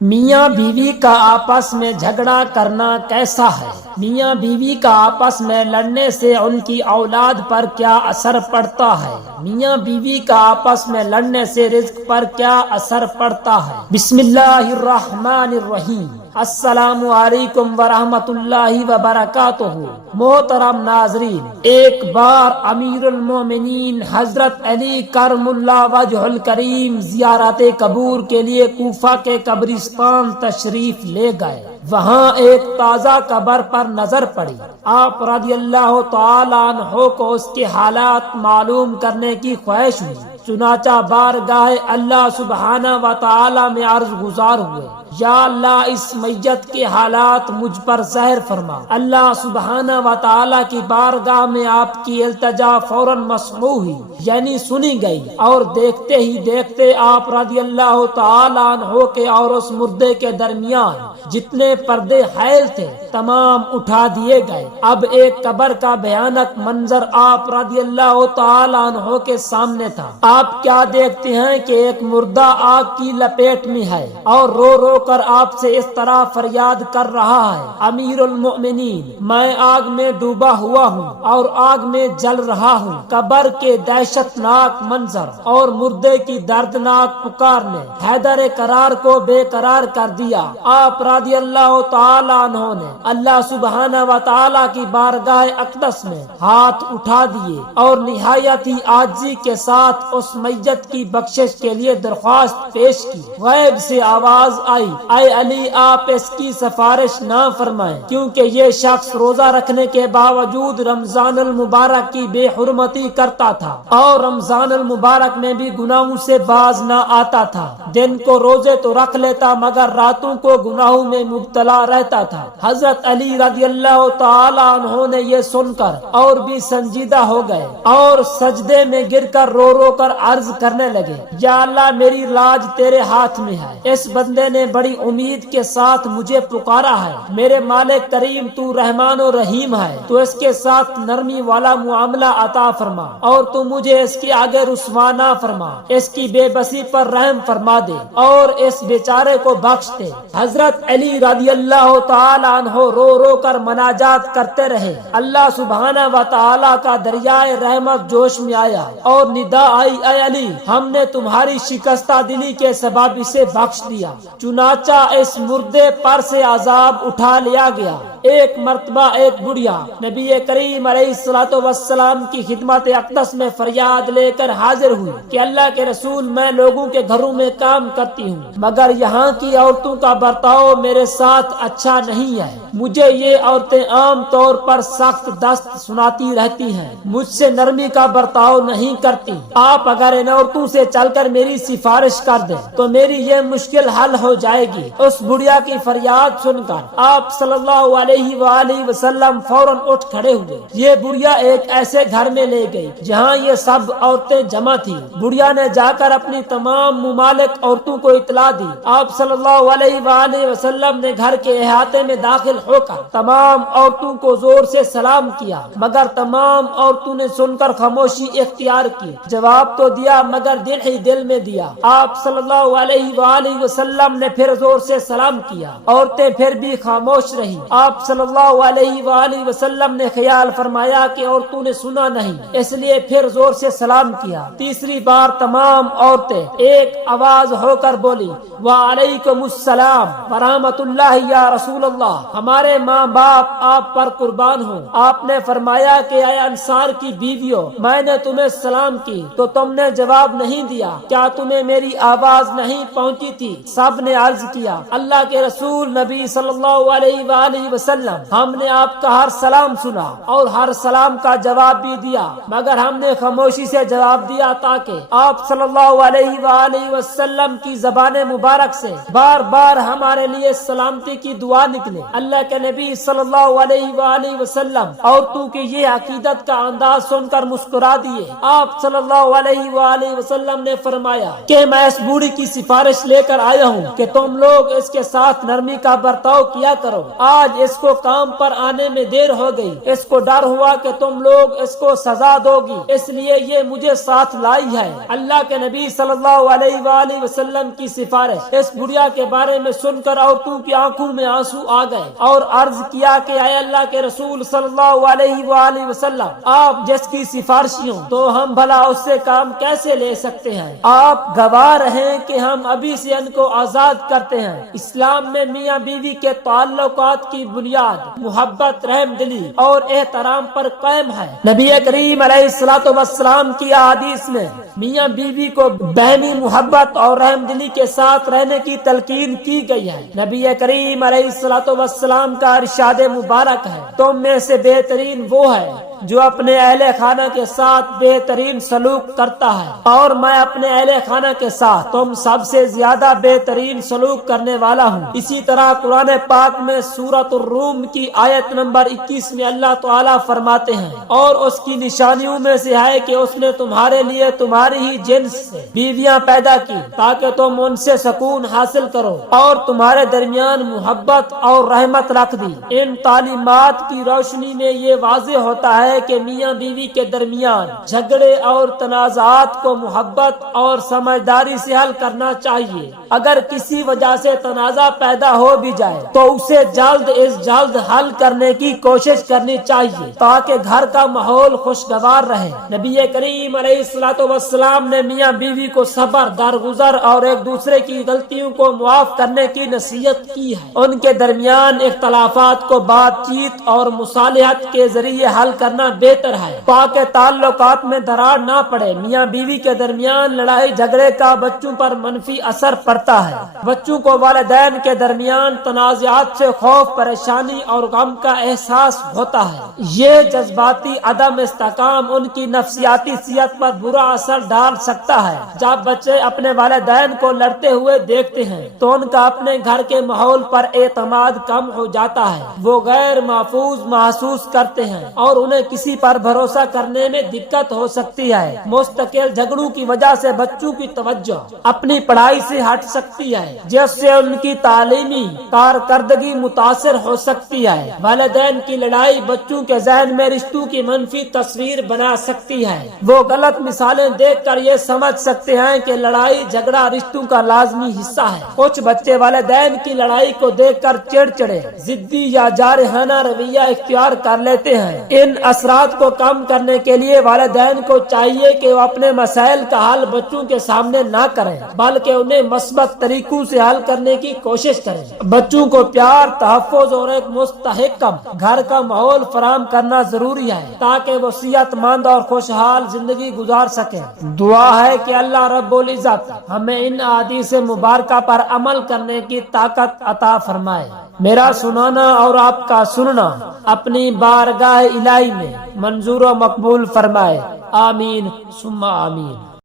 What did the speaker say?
میاں بیوی کا آپس میں جھگڑا کرنا کیسا ہے؟ میاں بیوی کا آپس میں لڑنے سے ان کی اولاد پر کیا اثر پڑتا ہے؟ میاں بیوی کا آپس میں لڑنے سے رزق پر کیا اثر پڑتا ہے؟ بسم اللہ الرحمن الرحیم۔ السلام علیکم ورحمۃ اللہ وبرکاتہ۔ محترم ناظرین، ایک بار امیر المومنین حضرت علی کرم اللہ وجہ الکریم زیارت قبور کے لیے کوفہ کے قبرستان تشریف لے گئے۔ وہاں ایک تازہ قبر پر نظر پڑی۔ آپ رضی اللہ تعالیٰ عنہ کو اس کے حالات معلوم کرنے کی خواہش ہوئی، چنانچہ بارگاہ اللہ سبحانہ و تعالی میں عرض گزار ہوئے، یا اللہ اس میت کے حالات مجھ پر ظاہر فرما۔ اللہ سبحانہ و تعالی کی بارگاہ میں آپ کی التجا فوراً مسموع ہوئی، یعنی سنی گئی، اور دیکھتے ہی دیکھتے آپ رضی اللہ تعالی عنہ کے اور اس مردے کے درمیان جتنے پردے حائل تھے تمام اٹھا دیے گئے۔ اب ایک قبر کا بھیانک منظر آپ رضی اللہ تعالی عنہ کے سامنے تھا۔ آپ کیا دیکھتے ہیں کہ ایک مردہ آگ کی لپیٹ میں ہے اور رو رو کر آپ سے اس طرح فریاد کر رہا ہے، امیر المؤمنین، میں آگ میں ڈوبا ہوا ہوں اور آگ میں جل رہا ہوں۔ قبر کے دہشت ناک منظر اور مردے کی دردناک پکار نے حیدر قرار کو بے قرار کر دیا۔ آپ رضی اللہ تعالی عنہ نے اللہ سبحانہ و تعالی کی بارگاہ اقدس میں ہاتھ اٹھا دیے اور نہایت ہی عاجزی کے ساتھ اس میت کی بخشش کے لیے درخواست پیش کی۔ غیب سے آواز آئی، اے علی، آپ اس کی سفارش نہ فرمائیں، کیونکہ یہ شخص روزہ رکھنے کے باوجود رمضان المبارک کی بے حرمتی کرتا تھا اور رمضان المبارک میں بھی گناہوں سے باز نہ آتا تھا۔ دن کو روزے تو رکھ لیتا مگر راتوں کو گناہوں میں مبتلا رہتا تھا۔ حضرت علی رضی اللہ تعالی عنہ نے یہ سن کر اور بھی سنجیدہ ہو گئے اور سجدے میں گر کر رو رو کر عرض کرنے لگے، یا اللہ، میری لاج تیرے ہاتھ میں ہے۔ اس بندے نے بڑی امید کے ساتھ مجھے پکارا ہے، میرے مالک کریم، تو رحمان و رحیم ہے، تو اس کے ساتھ نرمی والا معاملہ عطا فرما اور تو مجھے اس کے آگے رسوا نہ فرما، اس کی بے بسی پر رحم فرما دے اور اس بیچارے کو بخش دے۔ حضرت علی رضی اللہ تعالی عنہ رو رو کر مناجات کرتے رہے۔ اللہ سبحانہ و تعالی کا دریائے رحمت جوش میں آیا اور ندا آئی، اے علی، ہم نے تمہاری شکستہ دلی کے سبب اسے بخش دیا۔ چنانچہ اس مردے پر سے عذاب اٹھا لیا گیا۔ ایک مرتبہ ایک بڑھیا نبی کریم علیہ الصلوۃ والسلام کی خدمت اقدس میں فریاد لے کر حاضر ہوئی کہ اللہ کے رسول، میں لوگوں کے گھروں میں کام کرتی ہوں مگر یہاں کی عورتوں کا برتاؤ میرے ساتھ اچھا نہیں ہے۔ مجھے یہ عورتیں عام طور پر سخت دست سناتی رہتی ہیں، مجھ سے نرمی کا برتاؤ نہیں کرتی۔ آپ اگر ان عورتوں سے چل کر میری سفارش کر دیں تو میری یہ مشکل حل ہو جائے گی۔ اس بڑھیا کی فریاد سن کر آپ صلی اللہ علیہ وآلہ وسلم فوراً اٹھ کھڑے ہوئے۔ یہ بڑھیا ایک ایسے گھر میں لے گئی جہاں یہ سب عورتیں جمع تھیں۔ بڑھیا نے جا کر اپنی تمام ممالک عورتوں کو اطلاع دی۔ آپ صلی اللہ علیہ وآلہ وسلم نے گھر کے احاطے میں داخل ہو کر تمام عورتوں کو زور سے سلام کیا مگر تمام عورتوں نے سن کر خاموشی اختیار کی۔ جواب تو دیا مگر دل ہی دل میں دیا۔ آپ صلی اللہ علیہ وآلہ وسلم نے پھر زور سے سلام کیا، عورتیں پھر بھی خاموش رہی۔ آپ صلی اللہ علیہ وآلہ وسلم نے خیال فرمایا کہ عورتوں نے سنا نہیں، اس لیے پھر زور سے سلام کیا۔ تیسری بار تمام عورتیں ایک آواز ہو کر بولی، وعلیکم السلام ورحمۃ اللہ یا رسول اللہ، ہمارے ماں باپ آپ پر قربان ہوں۔ آپ نے فرمایا کہ اے انصار کی بیویوں، میں نے تمہیں سلام کی تو تم نے جواب نہیں دیا، کیا تمہیں میری آواز نہیں پہنچی تھی؟ سب نے عرض کیا، اللہ کے رسول نبی صلی اللہ علیہ وآلہ وسلم، ہم نے آپ کا ہر سلام سنا اور ہر سلام کا جواب بھی دیا مگر ہم نے خاموشی سے جواب دیا تاکہ آپ صلی اللہ علیہ وآلہ وسلم کی زبان مبارک سے بار بار ہمارے لیے لیے سلامتی کی دعا نکلے۔ اللہ کے نبی صلی اللہ علیہ وآلہ وسلم عورتوں کی یہ عقیدت کا انداز سن کر مسکرا دیے۔ آپ صلی اللہ علیہ وآلہ وسلم نے فرمایا کہ میں اس بوڑھی کی سفارش لے کر آیا ہوں کہ تم لوگ اس کے ساتھ نرمی کا برتاؤ کیا کرو۔ آج اس کو کام پر آنے میں دیر ہو گئی، اس کو ڈر ہوا کہ تم لوگ اس کو سزا دو گی، اس لیے یہ مجھے ساتھ لائی ہے۔ اللہ کے نبی صلی اللہ علیہ وآلہ وسلم کی سفارش اس بڑھیا کے بارے میں سن کر عورتوں کی آنکھوں میں آنسو آ گئے اور عرض کیا کہ اے اللہ کے رسول صلی اللہ علیہ وآلہ وسلم، آپ جس کی سفارشیوں تو ہم بھلا اس سے کام کیسے لے سکتے ہیں؟ آپ گواہ رہیں کہ ہم ابھی سے ان کو آزاد کرتے ہیں۔ اسلام میں میاں بیوی کے تعلقات کی بنیاد محبت، رحم دلی اور احترام پر قائم ہے۔ نبی کریم علیہ الصلوۃ والسلام کی احادیث میں میاں بیوی کو بہنی محبت اور رحم دلی کے ساتھ رہنے کی تلقین کی گئی ہے۔ نبی کریم علیہ الصلوۃ والسلام کا ارشاد مبارک ہے، تم میں سے بہترین وہ ہے جو اپنے اہل خانہ کے ساتھ بہترین سلوک کرتا ہے، اور میں اپنے اہل خانہ کے ساتھ تم سب سے زیادہ بہترین سلوک کرنے والا ہوں۔ اسی طرح قرآن پاک میں سورۃ الروم کی آیت نمبر 21 میں اللہ تعالیٰ فرماتے ہیں، اور اس کی نشانیوں میں سے ہے کہ اس نے تمہارے لیے تمہاری ہی جنس سے بیویاں پیدا کی تاکہ تم ان سے سکون حاصل کرو، اور تمہارے درمیان محبت اور رحمت رکھ دی۔ ان تعلیمات کی روشنی میں یہ واضح ہوتا ہے کہ میاں بیوی کے درمیان جھگڑے اور تنازعات کو محبت اور سمجھداری سے حل کرنا چاہیے۔ اگر کسی وجہ سے تنازع پیدا ہو بھی جائے تو اسے جلد از جلد حل کرنے کی کوشش کرنی چاہیے تاکہ گھر کا ماحول خوشگوار رہے۔ نبی کریم علیہ الصلوۃ والسلام نے میاں بیوی کو صبر، درگزر اور ایک دوسرے کی غلطیوں کو معاف کرنے کی نصیحت کی ہے۔ ان کے درمیان اختلافات کو بات چیت اور مصالحت کے ذریعے حل کرنا بہتر ہے تاکہ تعلقات میں دراڑ نہ پڑے۔ میاں بیوی کے درمیان لڑائی جھگڑے کا بچوں پر منفی اثر پڑتا ہے۔ بچوں کو والدین کے درمیان تنازعات سے خوف، پریشانی اور غم کا احساس ہوتا ہے۔ یہ جذباتی عدم استحکام ان کی نفسیاتی صحت پر برا اثر ڈال سکتا ہے۔ جب بچے اپنے والدین کو لڑتے ہوئے دیکھتے ہیں تو ان کا اپنے گھر کے ماحول پر اعتماد کم ہو جاتا ہے، وہ غیر محفوظ محسوس کرتے ہیں اور انہیں کسی پر بھروسہ کرنے میں دقت ہو سکتی ہے۔ مستقل جھگڑوں کی وجہ سے بچوں کی توجہ اپنی پڑھائی سے ہٹ سکتی ہے، جس سے ان کی تعلیمی کارکردگی متاثر ہو سکتی ہے۔ والدین کی لڑائی بچوں کے ذہن میں رشتوں کی منفی تصویر بنا سکتی ہے۔ وہ غلط مثالیں دیکھ کر یہ سمجھ سکتے ہیں کہ لڑائی جھگڑا رشتوں کا لازمی حصہ ہے۔ کچھ بچے والدین کی لڑائی کو دیکھ کر چڑچڑے، ضدی یا جارحانہ رویہ اختیار کر لیتے ہیں۔ ان اثرات کو کم کرنے کے لیے والدین کو چاہیے کہ وہ اپنے مسائل کا حل بچوں کے سامنے نہ کریں بلکہ انہیں مثبت طریقوں سے حل کرنے کی کوشش کریں۔ بچوں کو پیار، تحفظ اور ایک مستحکم گھر کا ماحول فراہم کرنا ضروری ہے تاکہ وہ صحت مند اور خوشحال زندگی گزار سکیں۔ دعا ہے کہ اللہ رب العزت ہمیں ان احادیث مبارکہ پر عمل کرنے کی طاقت عطا فرمائے۔ میرا سنانا اور آپ کا سننا اپنی بارگاہ الہی میں منظور و مقبول فرمائے، آمین ثم آمین۔